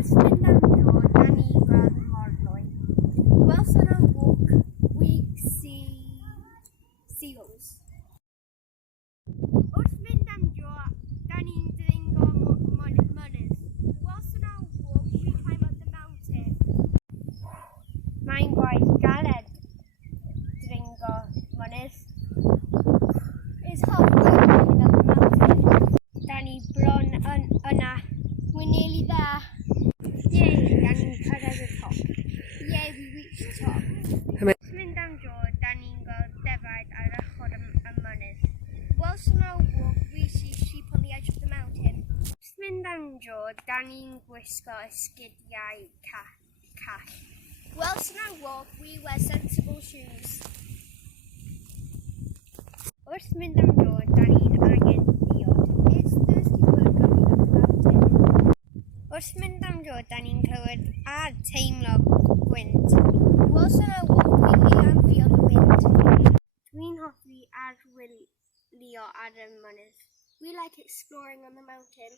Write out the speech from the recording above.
Wrth mynd am dro, da ni'n gweld Morloi. Welsh on our walk, we see seals. Wrth mynd am dro, da ni'n dringo mynydd. Welsh on our walk, we climb up the mountain. Mae'n gwaith galed dringo mynydd. It's hot climbing up the mountain. Da ni bron yna. We're nearly there. Yay, da ni'n cyrraedd y top. Yay, we reached the top. Wrth mynd am dro, da ni'n gweld defaid ar ochr y mynydd. Whilst on our walk, we see sheep on the edge of the mountain. Wrth mynd am dro, da ni'n gwisgo esgidiau call. Whilst on our walk, we wear sensible shoes. Wrth mynd am dro, da ni'n angen diod. It's thirsty bird coming up the mountain. Wrth mynd am dro, da ni'n clywed a teimlo gwynt. Whilst on our walk, we hear and feel the wind. Dwi'n hoffi archwilio ar y mynydd. We like exploring on the mountain.